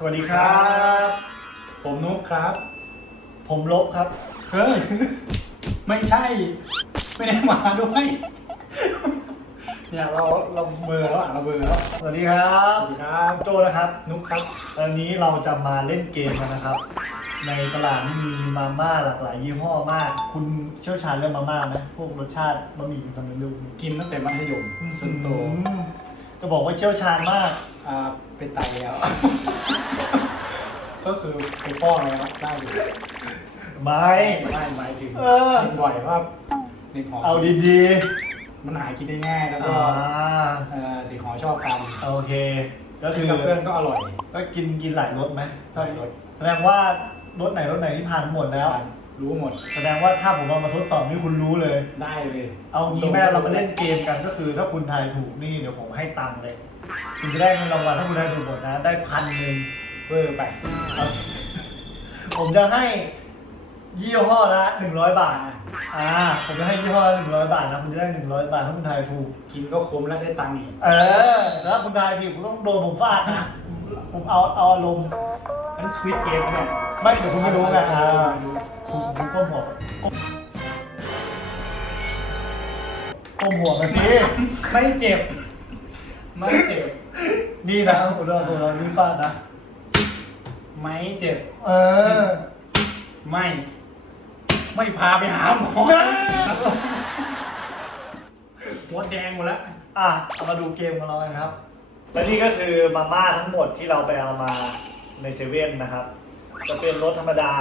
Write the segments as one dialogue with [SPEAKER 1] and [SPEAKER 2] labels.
[SPEAKER 1] สวัสดีครับ
[SPEAKER 2] ผมนุกครับ
[SPEAKER 1] ผมลบครับ
[SPEAKER 2] เฮ้ยไม่ใช่ ไม่ได้มาด้วย เนี่ยเราเราเบลอร์แล้วอะเราเบลอร์แล้ว
[SPEAKER 1] สวัสดีครับ
[SPEAKER 2] สวัสดีครับ
[SPEAKER 1] โจนะครับ
[SPEAKER 2] นุกครับ
[SPEAKER 1] วันนี้เราจะมาเล่นเกมกันนะครับ ในตลาดนี่มีมาม่าหลากหลายยี่ห้อมาก คุณเชี่ยวชาญเรื่องมาม่าไหมพวกรสชาติบะหมี่สำเร็จรูป
[SPEAKER 2] กินตั้งแต่มัธยมจนโต
[SPEAKER 1] อืมจะบอกว่าเชี่ยวชาญมาก
[SPEAKER 2] อ่าเป็นไตแล้ว ก็คือไปป้อนแล้วได้อยู่
[SPEAKER 1] ไม่
[SPEAKER 2] ได้หมายถึง
[SPEAKER 1] เออ
[SPEAKER 2] กินบ่อยว่าเด็กหอ
[SPEAKER 1] เอาดี
[SPEAKER 2] มันหากินได้ง่ายแล้ว
[SPEAKER 1] ๆ
[SPEAKER 2] ก็
[SPEAKER 1] อ่า
[SPEAKER 2] เอ่อเด็กหอชอบกัน
[SPEAKER 1] โอเค ก็
[SPEAKER 2] กิ
[SPEAKER 1] คื
[SPEAKER 2] น
[SPEAKER 1] อ
[SPEAKER 2] กับเพื่อนก็อร่อย
[SPEAKER 1] ก็กินกินหลายรสไหม
[SPEAKER 2] หลายรส
[SPEAKER 1] แสดงว่ารสไหนรสไหนที่ผ่านหมดแล้ว
[SPEAKER 2] รู้หมด
[SPEAKER 1] แสดงว่าถ้าผมเอามาทดสอบนี่คุณรู้เลย
[SPEAKER 2] ได้เลย
[SPEAKER 1] เอางี้แม่เรามาเล่นเกมกันก็คือ ถ้าคุณทายถูกนี่เดี๋ยวผมให้ตังค์เลย คุณจะได้เงินรางวัลถ้าคุณทายถูกหมดนะ ได้พันหนึ่ง
[SPEAKER 2] เบอร์ไป
[SPEAKER 1] เอาผมจะให้ยี่ห้อละหนึ่งร้อยบาทอ่า ผมจะให้ยี่ห้อละหนึ่งร้อยบาทนะคุณจะได้หนึ่งร้อยบาทถ้าคุณทายถูก
[SPEAKER 2] กินก็คุ้มแล้วได้ตังค์อีก
[SPEAKER 1] เออ แล้วถ้าคุณทายผิดคุณต้องโดนผมฟาดนะ ผมเอาเอาอารมณ์
[SPEAKER 2] อันนี้สวิตเกมเนี่ย
[SPEAKER 1] ไม่เดี๋ยวคุณไม่รู้ไงอ่าคุณคุณก้มหัวก้มหัวมาสิไม่เจ็บ
[SPEAKER 2] ไม่เจ็บ
[SPEAKER 1] นี่นะคุณเราคุณเรานี่ฟาดนะ
[SPEAKER 2] ไม่เจ็บ
[SPEAKER 1] เออ
[SPEAKER 2] ไม่ ไม่พาไปหาหมอ
[SPEAKER 1] นะ
[SPEAKER 2] หัวแดงหมดแล้ว
[SPEAKER 1] อะเอามาดูเกมของเรากันครับ และนี่ก็คือมาม่าทั้งหมดที่เราไปเอามาในเซเว่นนะครับ จะเป็นรสธรรมดา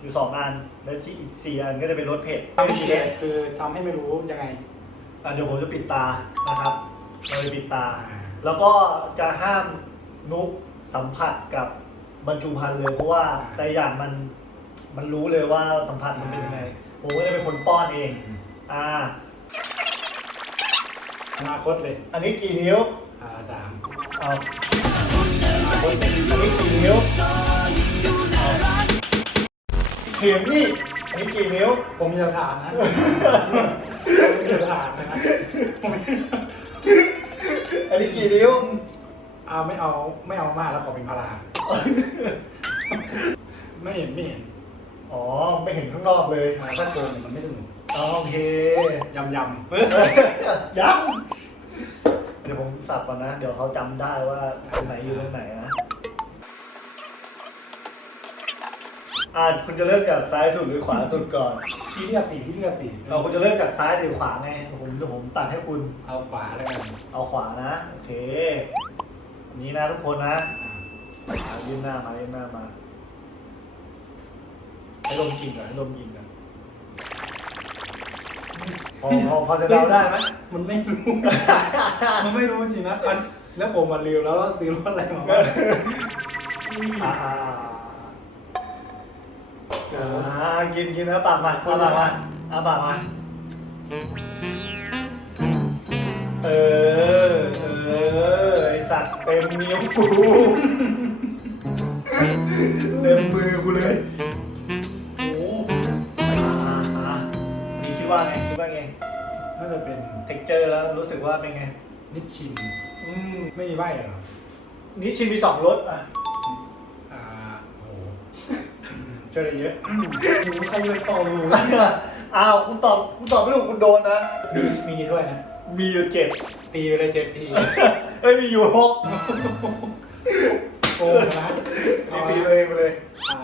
[SPEAKER 1] อยู่สองอัน และที่อีกสี่อันก็จะเป็นรสเผ็ด
[SPEAKER 2] วิธีคือทำให้ไม่รู้ยังไง
[SPEAKER 1] อะเดี๋ยวผมจะปิดตานะครับเราจะปิดตา
[SPEAKER 2] อ่า
[SPEAKER 1] แล้วก็จะห้ามนุกสัมผัสกับ บรรจุภัณฑ์เลยเพราะว่าแต่อย่างมันมันรู้เลยว่าสัมผัสมันเป็นยังไงผมก็จะเป็นคนป้อนเองอ่า
[SPEAKER 2] อนาคตเลย
[SPEAKER 1] อันนี้กี่นิ้ว
[SPEAKER 2] อ่าสาม
[SPEAKER 1] เอาอันนี้กี่นิ้วเอาเข็มนี่อันนี้กี่นิ้ว
[SPEAKER 2] ผมมีหลักฐานนะผมมีหลักฐานนะครับผมมี
[SPEAKER 1] อันนี้กี่นิ้ว
[SPEAKER 2] เอาไม่เอาไม่เอามากแล้วขอเป็นพารา ไม่เห็นไม่เห็น
[SPEAKER 1] อ๋อ ไม่เห็นข้างนอกเลย
[SPEAKER 2] อ่าถ้าโกงเนี่ยมันไม่สนุก
[SPEAKER 1] อ๋อโอเค
[SPEAKER 2] ยำย
[SPEAKER 1] ยังเดี๋ยวผมสับก่อนนะ เดี๋ยวเขาจำได้ว่าตรงไหนอยู่ตรงไหนนะอ่าคุณจะเริ่มจากซ้ายสุดหรือขวาสุดก่อนำ
[SPEAKER 2] พี่เลือกสิพี่เลือกสิ
[SPEAKER 1] เราคุณจะเริ่มจากซ้ายหรือขวาไงผมเดี๋ยวผมตัดให้คุณ
[SPEAKER 2] เอาขวาแล้วกัน
[SPEAKER 1] เอาขวานะ โอเคอันนี้นะทุกคนนะอ่า ยื่นหน้ามายื่นหน้ามาให้ลมกินก่อนให้ลมกินก่อนพอพอพอจะเดาได้ไหม
[SPEAKER 2] มันไม่รู้ มันไม่รู้จริงนะอันแล้วผมมาลืมแล้วว่าซื้อรถอะไรมาบ้าง
[SPEAKER 1] อ่าอ่าอ่าอ่ากินกินแล้วปากมาเอาปากมาเอาปากมา เออ เออ ไอสัตว์เต็มนิ้วกู เต็มมือกูเลย
[SPEAKER 2] โอ้
[SPEAKER 1] อ่าอ่านี่คิดว่าไงคิดว่าไง
[SPEAKER 2] น่าจะเป็น
[SPEAKER 1] เท็กเจอร์แล้วรู้สึกว่าเป็นไง
[SPEAKER 2] นิชชิน
[SPEAKER 1] อืม
[SPEAKER 2] ไม่มีใบเหรอ
[SPEAKER 1] นี่ชิมมีสองรสอะ
[SPEAKER 2] อ่าโอ้โหช่วยได้เยอะ
[SPEAKER 1] หนูใครจะไปตอบหนูอ้าวคุณตอบคุณตอบไม่ถูกคุณโดนนะ
[SPEAKER 2] มีมีด้วยนะ
[SPEAKER 1] มีอยู่เจ็ด
[SPEAKER 2] ตีไปเลยเจ็ดที
[SPEAKER 1] เอ้ยมีอยู่หก
[SPEAKER 2] โกงนะ
[SPEAKER 1] มีปีตัวเองไปเลย
[SPEAKER 2] อ่า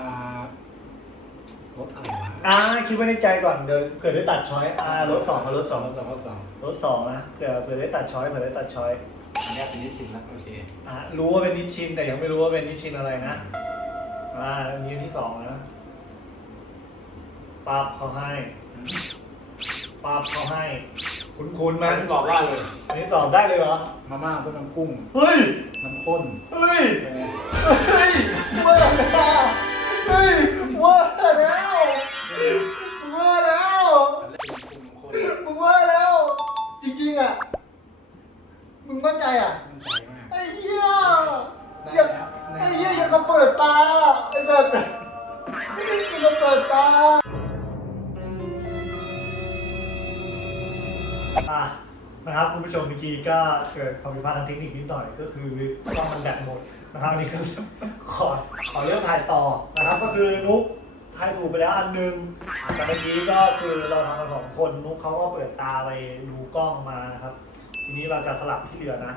[SPEAKER 2] รถอะไรวะ
[SPEAKER 1] อ่าคิดไว้ในใจก่อนเดี๋ยวเกิดได้ตัดช้อยอ่ารถสองมารถสอง
[SPEAKER 2] รถสองรถสอง
[SPEAKER 1] รถสองนะเผื่อเผื่อได้ตัดช้อยเผื่อได้ตัดช้อย
[SPEAKER 2] อันนี้เป็นนิชชินแล้วโอเค
[SPEAKER 1] อ่ารู้ว่าเป็นนิชชินแต่ยังไม่รู้ว่าเป็นนิชชินอะไรนะอ่าอันนี้อันที่สองนะปั๊บเขาให้ปั๊บเขาให้ คุ้นคุ้นๆไหม
[SPEAKER 2] มันตอบว่าเลย
[SPEAKER 1] อันนี้ตอบได้เลยเหรอ
[SPEAKER 2] มาม่าต้มน้ำกุ้ง
[SPEAKER 1] เฮ้ย
[SPEAKER 2] น้ำข้น
[SPEAKER 1] เฮ้ย
[SPEAKER 2] เป็นไง
[SPEAKER 1] เฮ้ยว่าแล้วเฮ้ยว่าแล้วว่าแล้ว
[SPEAKER 2] อันแรกเป็นกุ้งน้ำข้น
[SPEAKER 1] มึงว่าแล้ว จริงๆอะ มึงมั่นใจอะ
[SPEAKER 2] มันใจมาก
[SPEAKER 1] ไอ้เหี้ย
[SPEAKER 2] ได้
[SPEAKER 1] ยัง
[SPEAKER 2] แล้ว
[SPEAKER 1] ไอ้เหี้ยยังกับเปิดตาไอ้สัสยังกับเปิดตา อะนะครับคุณผู้ชมเมื่อกี้ก็เกิดความผิดพลาดทางเทคนิคนิดหน่อย ก็คือกล้องมันแบตหมดนะครับอันนี้ก็ขอขอเรื่องถ่ายต่อนะครับ ก็คือนุ๊กทายถูกไปแล้วอันหนึงแต่เมื่อกี้ก็คือเราทำกันสองคนนุ๊กเขาก็เปิดตาไปดูกล้องมานะครับ ทีนี้เราจะสลับที่เหลือนะ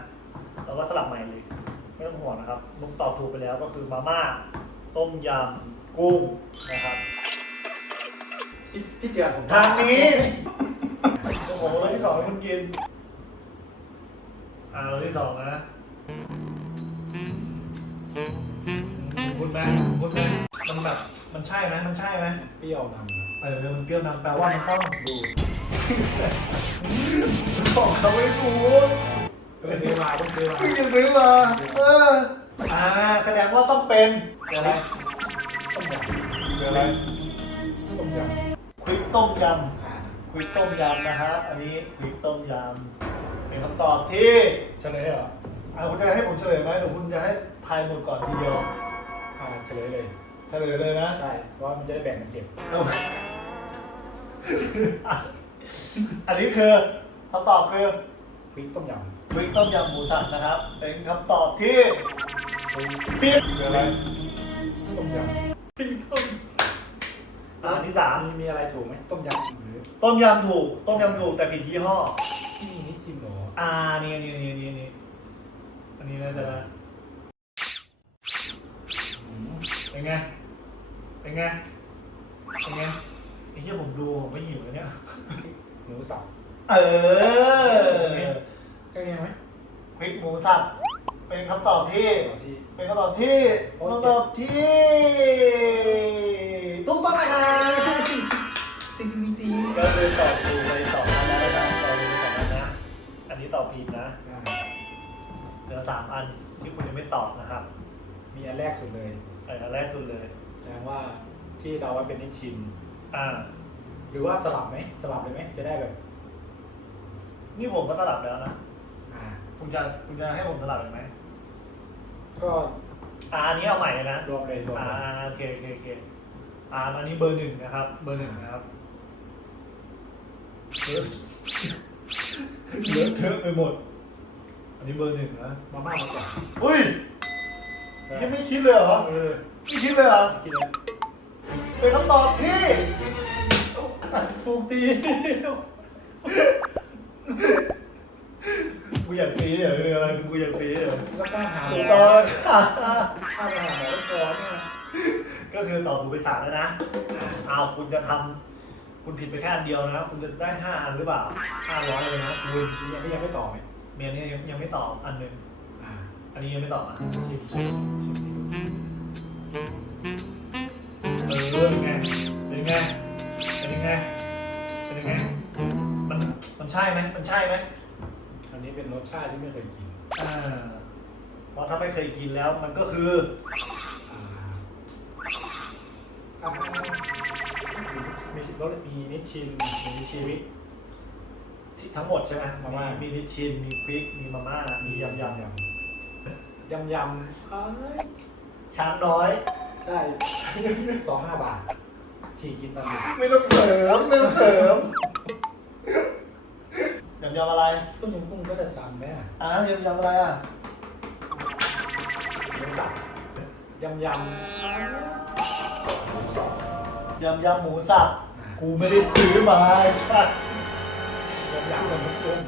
[SPEAKER 1] เราก็สลับใหม่เลยไม่ต้องห่วงนะครับนุ๊กตอบถูกไปแล้วก็คือมาม่าต้มยำกุ้งนะครับ
[SPEAKER 2] พี่พี่เจือผม
[SPEAKER 1] ทางนี้ โอ้โหรอบที่สองให้คุณกิน อ่ารอบที่สองนะคุณแม่คุณแม่มันแบบมันใช่ไหมมันใช่ไหม
[SPEAKER 2] เปรี้ยวนำนะ
[SPEAKER 1] เออมันเปรี้ยวนำแปลว่ามันต้อง
[SPEAKER 2] ดู
[SPEAKER 1] ของเขาไม่ถูก
[SPEAKER 2] เพิ่งซื้อมาเพิ่งซื้อมา
[SPEAKER 1] เพิ่งจะซื้อมาเอออ่าแสดงว่าต้องเป็น
[SPEAKER 2] เดี๋ยวอะไรต้มยำเดี๋ยวอะไรต้มยำ
[SPEAKER 1] ควิกต้มย
[SPEAKER 2] อ่าำ
[SPEAKER 1] ควิกต้มยำนะครับ อันนี้ควิกต้มยำเป็นคำตอบที่
[SPEAKER 2] เฉลยเหรอ
[SPEAKER 1] อ่าคุณจะให้ผมเฉลยไหมหรือคุณจะให้ทายหมดก่อนทีเดียว
[SPEAKER 2] อ่าเฉลยเลย
[SPEAKER 1] เฉลยเลยนะ
[SPEAKER 2] ใช่เพราะว่ามันจะได้แบ่งกันเก็บ
[SPEAKER 1] อันนี้คือคำตอบคือ
[SPEAKER 2] พริกต้มย
[SPEAKER 1] พริกต้มยำหมูสับนะครับ เป็นคำตอบที่ำผิด
[SPEAKER 2] เดี๋ยวอะไรต้มย
[SPEAKER 1] พริกต้ม อ่าอันที่สามำ
[SPEAKER 2] มีมีอะไรถูกไหมต้มยำหรือ
[SPEAKER 1] ต้มยำถูก ต้มยำถูกแต่ผิดยี่ห้อ
[SPEAKER 2] ที่นี่ชิมเหรอ
[SPEAKER 1] อ่านี่นี่นี่นี่นี่อันนี้น่าจะนะ
[SPEAKER 2] อืม
[SPEAKER 1] เป็นไง เป็นไง เป็นไงไอ้ที่ผมดูผมไม่หิวเลยเนี่ย
[SPEAKER 2] หมูสับ
[SPEAKER 1] เออ
[SPEAKER 2] ใกล้ยังไหม
[SPEAKER 1] พริกหมูสับเป็นคำตอบที่
[SPEAKER 2] ต่อที่
[SPEAKER 1] เป็นคำตอบที่
[SPEAKER 2] โอเค
[SPEAKER 1] คำตอบที่ สามอันที่คุณยังไม่ตอบนะครับ
[SPEAKER 2] มีอันแรกสุดเลย
[SPEAKER 1] เอออันแรกสุดเลย
[SPEAKER 2] แสดงว่าที่เราว่าเป็นนิชชิน
[SPEAKER 1] อ่า
[SPEAKER 2] หรือว่าสลับไหมสลับเลยไหมจะได้แบบ
[SPEAKER 1] นี่ผมก็สลับแล้วนะ
[SPEAKER 2] อ่า
[SPEAKER 1] คุณจะคุณจะให้ผมสลับอีกไหม
[SPEAKER 2] ก็
[SPEAKER 1] อ่าอันนี้เอาใหม่เลยนะ
[SPEAKER 2] รวมเลยรวม
[SPEAKER 1] อ่า
[SPEAKER 2] เลย
[SPEAKER 1] โอเคโอเคโอเคอ่าอันนี้เบอร์หนึ่งนะครับ เบอร์หนึ่งนะครับเลอะเลอะเทอะไปหมด อันนี้เบอร์หนึ่งนะ
[SPEAKER 2] มาม่ามาก่อน
[SPEAKER 1] อุ้ยยังไม่คิดเลยเหรอ
[SPEAKER 2] เออ
[SPEAKER 1] ไม่คิดเลยเหรอ
[SPEAKER 2] คิดเลย
[SPEAKER 1] เป็นคำตอบที่ถูกตีกูอยากตีเหรอเป็นอะไรกูอยากตีเหรอ
[SPEAKER 2] แล้วก็หาหม
[SPEAKER 1] ถู
[SPEAKER 2] อก
[SPEAKER 1] ต้องค่ะ
[SPEAKER 2] ข้าวไปหาหมอแล้วก่อนเนี่ย
[SPEAKER 1] ก็คือตอบถูกไปสามแล้วนะอ้าวคุณจะทำคุณผิดไปแค่อันเดียวนะ คุณจะได้ห้าอันหรือเปล่าห้าร้อยเลยนะคุณ
[SPEAKER 2] ยังไม่ยังไม่ต่อไหม
[SPEAKER 1] เมียนี้ยังยังไม่ตอบอันหนึ่ง
[SPEAKER 2] อ่า
[SPEAKER 1] อันนี้ยังไม่ตอบอะ
[SPEAKER 2] ชิมชิมชิมดิ
[SPEAKER 1] เออเป็นไงเป็นไงเป็นยังไงเป็นยังไงมันมันใช่ไหมมันใช่ไหม
[SPEAKER 2] อันนี้เป็นรสชาติที่ไม่เคยกิน
[SPEAKER 1] อ่าเพราะถ้าไม่เคยกินแล้วมันก็คือ
[SPEAKER 2] อ่าอ่ามีรสมีนิชชินมีชีวิต
[SPEAKER 1] ที่ทั้งหมดใช่ไหม
[SPEAKER 2] มาม่ามี
[SPEAKER 1] มีนิชชิน มีพริก มีมาม่า มียำยำ
[SPEAKER 2] ยำยำยำเอ้ย
[SPEAKER 1] ช้างน้อย
[SPEAKER 2] ใช่ สองห้าบาท ฉีกกินตอนนี้
[SPEAKER 1] ไม่ต้องเสริมไม่ต้องเสริมยำยำอะไร
[SPEAKER 2] ต้มยำกุ้งก็จะซ้ำไหมอะ
[SPEAKER 1] อ่ายำยำอะไรอะ
[SPEAKER 2] หมูสับยำยำหมูสับ
[SPEAKER 1] ยำยำหมูสับ
[SPEAKER 2] อ่า
[SPEAKER 1] กูไม่ได้ซื้อมาไอ้สัส
[SPEAKER 2] ยำยำเป็นกุ้ง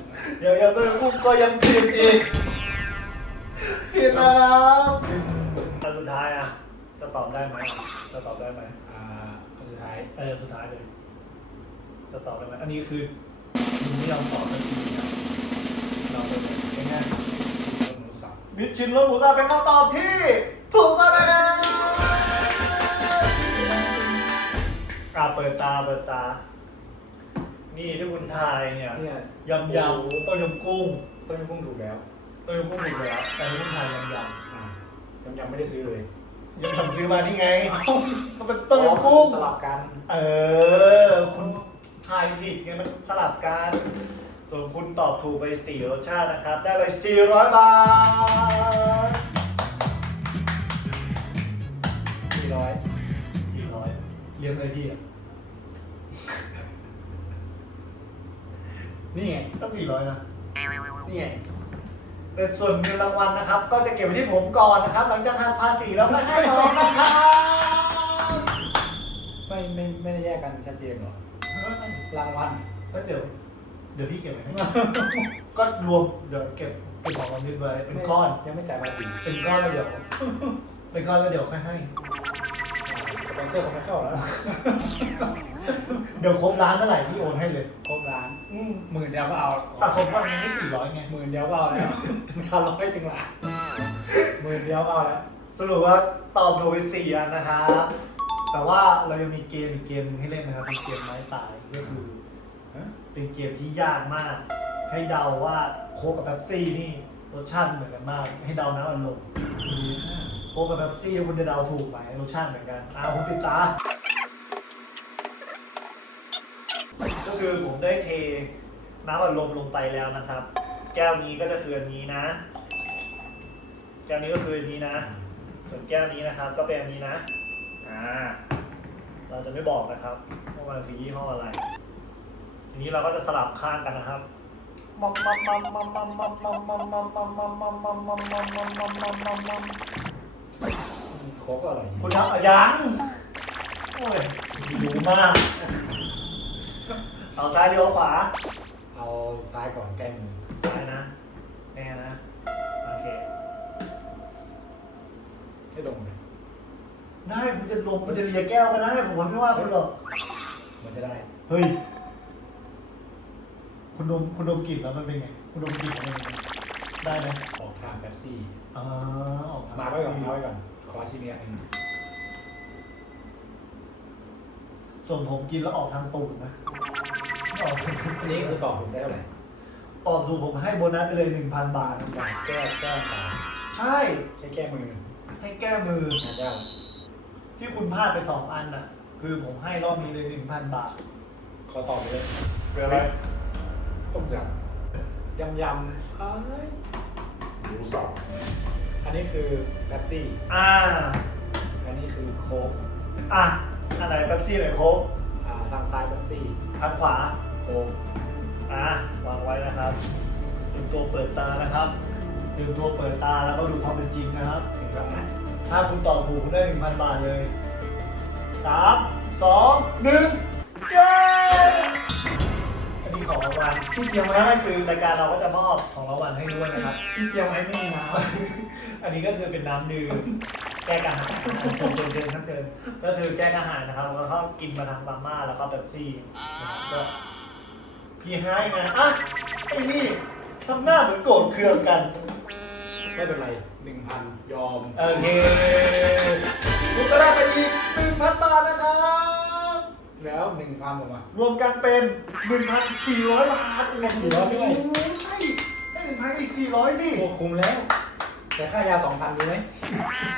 [SPEAKER 1] ยำยำต้มยำกุ้งก็ยังผิดอีกผิดนะครับอันสุดท้ายอะจะตอบได้ไหมจะตอบได้ไหม
[SPEAKER 2] อ่าอันสุดท้าย
[SPEAKER 1] เออสุดท้ายเลยจะตอบได้ไหมอันนี้คือไม่ยอมตอบสักทีนะเราไปเลยเป็นไง
[SPEAKER 2] หมูสับ
[SPEAKER 1] มิชชินรสหมูสับเป็นคำตอบที่ถูกต้องแล้วอะเปิดตาเปิดตา นี่ที่คุณทายเนี่ย
[SPEAKER 2] เนี่ย
[SPEAKER 1] ยำยำต้มยำกุ้ง
[SPEAKER 2] ต้มยำกุ้งถูกแล้ว
[SPEAKER 1] ต้มยำกุ้งถูกแล้วแต่คุณทายยำย
[SPEAKER 2] อ่ายำยำไม่ได้ซื้อเลยำ
[SPEAKER 1] ยังทำซื้อมานี่ไงก็เป็นต้มยำกุ้ง
[SPEAKER 2] สลับกัน
[SPEAKER 1] เออ คุณทายผิดไงมันสลับกัน ส่วนคุณตอบถูกไป 4 รสชาตินะครับ ได้ไป 400 บาท
[SPEAKER 2] สี่ร้อย
[SPEAKER 1] 400เลี้ยงเลยพี่อะ
[SPEAKER 2] นี่ไง
[SPEAKER 1] ก็400นะ
[SPEAKER 2] นี่ไง
[SPEAKER 1] เป็นส่วนเงินรางวัลนะครับ ก็จะเก็บไว้ที่ผมก่อนนะครับ หลังจากหักภาษีแล้วก็ให้น้องนะครับ
[SPEAKER 2] ไม่ไม่ไม่ได้แยกกันชัดเจนหรอรางวัล
[SPEAKER 1] แล้วเดี๋ยวเดี๋ยวพี่เก็บไว้ให้ก็รวมเดี๋ยวเก็บเก็บของรางวัลไว้เป็นก้อน
[SPEAKER 2] ยังไม่จ่ายภาษี
[SPEAKER 1] เป็นก้อนแล้วเดี๋ยวเป็นก้อนแล้วเดี๋ยวค่อยให้
[SPEAKER 2] สปอนเซอร์เขาไม่เข้าแล้ว
[SPEAKER 1] เดี๋ยวครบร้านเมื่อไหร่พี่โอนให้เลย
[SPEAKER 2] ครบร้าน
[SPEAKER 1] อืม
[SPEAKER 2] หมื่นเดียวก็เอา
[SPEAKER 1] สะสมก่อนยังไม่สี่ร้อยไง
[SPEAKER 2] หมื่นเดียวก็เอาแล้วไม่เอาร้อยถึงล้านหมื่นเดียวก็เอาแล้ว
[SPEAKER 1] สรุปว่าตอบถูกไปสี่อันนะครับ แต่ว่าเรายังมีเกมอีกเกมหนึงให้เล่นนะครับเป็นเกมไม้ตายก็คือ
[SPEAKER 2] ฮะ
[SPEAKER 1] เป็นเกมที่ยากมาก ให้เดาว่าโค้กกับแป๊บซี่นี่รสชาติเหมือนกันมาก ให้เดาน้ำอารมณ์โค้กกับแป๊บซี่คุณจะเดาถูกไหมรสชาติเหมือนกันอ้าวคุณปิดตา ก็คือผมได้เทน้ำอัดลมลงไปแล้วนะครับ แก้วนี้ก็จะคืออันนี้นะ แก้วนี้ก็คืออันนี้นะ ส่วนแก้วนี้นะครับ ก็เป็นอันนี้นะอ่าเราจะไม่บอกนะครับว่ามันคือยี่ห้ออะไร ทีนี้เราก็จะสลับข้างกันนะครับมัมมัมมัมมัมมัมมัมมัมมัมมัมมัมมัมมัมมัมมัมมัมมัมมัมมัมมัม
[SPEAKER 2] โค้กก็อร่อยดี
[SPEAKER 1] คุณครับอะยังโอ้ยดูมาก เอาซ้ายเลี้ยวขวา
[SPEAKER 2] เอาซ้ายก่อนใกล้มือ
[SPEAKER 1] ซ้ายนะแน่นะ โอเค
[SPEAKER 2] ให้ลงเลย
[SPEAKER 1] ได้คุณจะลงคุณจะเลียแก้วก็ได้ ผมไม่ว่าคุณหรอก
[SPEAKER 2] มันจะได้
[SPEAKER 1] เฮ้ย คุณดมคุณดมกลิ่นแล้วมันเป็นไง คุณดมกลิ่นแล้วมันเป็นไงได้ไหม
[SPEAKER 2] ออกทางแป๊บซี่
[SPEAKER 1] อ่าออกทง
[SPEAKER 2] มาไว้ก่อนมาไว้ก่อน ขอชิมอีกอันหนึ่ง
[SPEAKER 1] ส่วนผมกินแล้วออกทางตูดนะ ออกทางตูด
[SPEAKER 2] อันนี้คือตอบผมได้เท่าไหร่
[SPEAKER 1] ตอบถูกผมให้โบนัสไปเลยหนึ่งพันบาท
[SPEAKER 2] บาทแก้แก้ตา
[SPEAKER 1] ใช่
[SPEAKER 2] แค่แก้มือ
[SPEAKER 1] ให้แก้มือ
[SPEAKER 2] งานยาก
[SPEAKER 1] ที่คุณพลาดไปสองอันน่ะ คือผมให้รอบนี้เลยหนึ่งพันบาท
[SPEAKER 2] ขอตอบไปเลย
[SPEAKER 1] เป็นอะไร
[SPEAKER 2] ต้มยำยำยำเอ้ย
[SPEAKER 3] หมูสับ
[SPEAKER 2] อันนี้คือแป๊บซี่
[SPEAKER 1] อ่า
[SPEAKER 2] อันนี้คือโค้ก
[SPEAKER 1] อะอันไหนเป๊ปซี่หรือโค้ก
[SPEAKER 2] อ่า ทางซ้ายแป๊บซี่
[SPEAKER 1] ทางขวา
[SPEAKER 2] โค้ก
[SPEAKER 1] อะวางไว้นะครับเตรียมตัวเปิดตานะครับเตรียมตัวเปิดตาแล้วก็ดูความเป็นจริงนะครับ
[SPEAKER 2] ถึงแล้วนะ
[SPEAKER 1] ถ้าคุณตอบถูกคุณได้หนึ่งพันบาทเลยสามสองหนึ่งเย้อันนี้ของรางวัลที่เตรียมไว้ให้คือรายการเราก็จะมอบของรางวัลให้ด้วยนะครับ
[SPEAKER 2] ที่เตรียมไว้ไม่มีน้
[SPEAKER 1] อันนี้ก็คือเป็นน้ำดื่มแก้กระหายเชิญเชิญเชิญครับเชิญก็คือแก้กระหายนะครับแล้วก็กินมาทางบาม่าแล้วก็เบปซี่นะครับก็พี่ให้ไงอะไอ้นี่ทำหน้าเหมือนโกรธเคืองกันำ
[SPEAKER 2] ไม่เป็นไรหนึ่งพันยอม
[SPEAKER 1] โอเคคุณก็ได้ไปอีกหนึ่งพันบาทนะครับ
[SPEAKER 2] แล้วหนึ่งพันออกมาร
[SPEAKER 1] วมกันเป็นหนึ่งพันสี่ร้อยบาท
[SPEAKER 2] สี่ร้อยด้วย
[SPEAKER 1] ใช่ได้หนึ่งพันอีกสี่ร้อยสิ
[SPEAKER 2] โอ้คุ้มแล้ว แต่ค่ายาสองพันรู้ไหม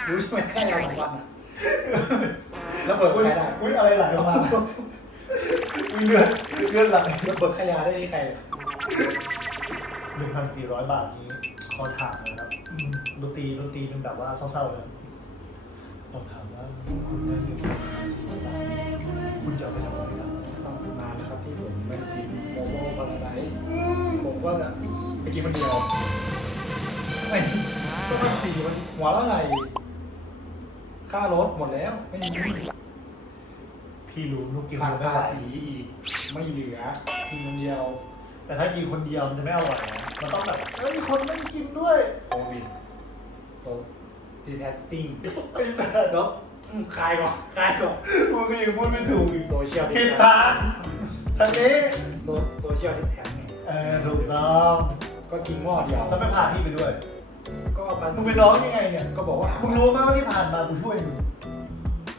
[SPEAKER 2] รู้ใช่ไหมค่ายาสองพันอะแล้วเบิก
[SPEAKER 1] อุ้ย
[SPEAKER 2] ใครได้
[SPEAKER 1] อุ้ยอะไรไหลออกมาเลือดเลือดไหล
[SPEAKER 2] แล้วเบิกค่ายาได้ที่ใคร
[SPEAKER 1] หนึ่งพันสี่ร้อยบาทนี้ขอถามหนะครับอืมดนตรีดนตรีเป็นแบบว่าเศร้าๆเลยขอถามว่าคุณได้เงินคุณจะเอาไปทำอะไรครับ
[SPEAKER 2] นานนะครับที่ผมไม่ได้กินโมโม่พาราไดซ์ผมก็จะไปกินคนเดียวไม่ ก็มันสี่วันหัวละไหรค่ารถหมดแล้ว ไม่มี
[SPEAKER 1] พี่รู้ลูกกิน
[SPEAKER 2] หั
[SPEAKER 1] ค
[SPEAKER 2] ก
[SPEAKER 1] นไม่
[SPEAKER 2] ภา
[SPEAKER 1] ไหว
[SPEAKER 2] ษีอีกไม่เหลือกินคนเดียว
[SPEAKER 1] แต่ถ้ากินคนเดียวมันจะไม่อร่อยนะมันต้องแบบเอ้ยมีคนไม่กินด้วย
[SPEAKER 2] โควิดโซดิแทสติ้ง
[SPEAKER 1] ไอ้สัสเนาะ
[SPEAKER 2] คลายก่อนคลายก่อน
[SPEAKER 1] มึงก็ยังพูดไม่ถูกอีก
[SPEAKER 2] โซเชียลดิ
[SPEAKER 1] ผิดทางทางนี้
[SPEAKER 2] โซเชียลดิแทนไง
[SPEAKER 1] เออถูกต้อง
[SPEAKER 2] ก็กินหม้อเดียว
[SPEAKER 1] แล้วไม่พาพี่ไปด้วย
[SPEAKER 2] ก็ปัน
[SPEAKER 1] มึงไปร้องยังไงเนี่ย
[SPEAKER 2] ก็บอกว่า
[SPEAKER 1] มึงรู้ไหมว่าที่ผ่านมากูช่วยมึง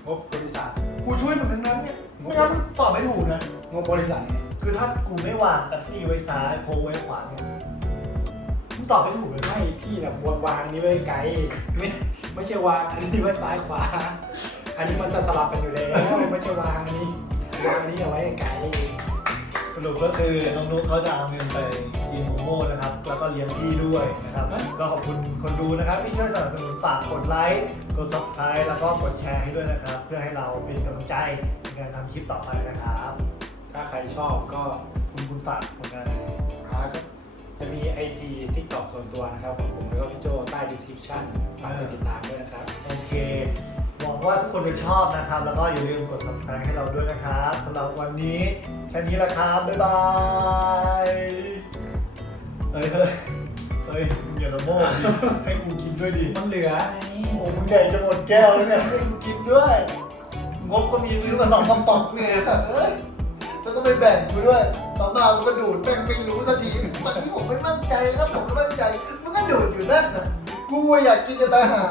[SPEAKER 2] งบบริษัท
[SPEAKER 1] กูช่วยมึงทั้งนั้นเนี่ยไม่งั้นมึงตอบไม่ถูกนะ
[SPEAKER 2] งบบริษัทไง
[SPEAKER 1] คือถ้ากูไม่วางแท็กซี่ไว้ซ้ายโค้งไว้ขวาเนี่ยมึงตอบไม่ถูกเลยนะ
[SPEAKER 2] ไม่พี่น่ะควรวางอันนี้ไว้ไกลไม่ไม่ใช่วางอันนี้ไว้ซ้ายขวา อันนี้มันจะสลับกันอยู่แล้วไม่ใช่วางอันนี้วางอันนี้เอาไว้ไกล
[SPEAKER 1] สรุปก็คือน้องนุ๊กเขาจะเอาเงินไปกินโมโม่นะครับ แล้วก็เลี้ยงพี่ด้วยนะครับก็ขอบคุณคนดูนะครับที่ช่วยสนับสนุนฝากกดไลค์กด subscribe แล้วก็กดแชร์ให้ด้วยนะครับ เพื่อให้เราเป็นกำลังใจในการทำคลิปต่อไปนะครับ
[SPEAKER 2] ถ้าใครชอบก็
[SPEAKER 1] คุณคุณฝากผลงานอะไร
[SPEAKER 2] หาก็ไปจะมี IG TikTok ส่วนตัวนะครับของผมแล้วก็พี่โจใต้ description ฝากไปติดตามด้วยนะครับ
[SPEAKER 1] โอเคห วังว่าทุกคนจะชอบนะครับ แล้วก็อย่าลืมกด subscribe ให้เราด้วยนะครับสำหรับวันนี้แค่นี้ละครับ บ๊ายบายเฮ้ยเฮ้ยเฮ้ยอย่าละโมบดิให้กูกินด้วยดิ
[SPEAKER 2] มันเหลือไง
[SPEAKER 1] โอ้มึงใหญ่จะหมดแก้วแล้วเนี่ยให้กูกินด้วย งบก็มีซื้อมาสองกระป๋องเนี่ยเอ้ยแล้วก็ไปแบ่งกูด้วยตอนมามันก็ดูดแม่งไม่รู้สักทีบางทีผมไม่มั่นใจครับผมไม่มั่นใจ มันก็ดูดอยู่นั่นน่ะกูอยากกินจะตายหา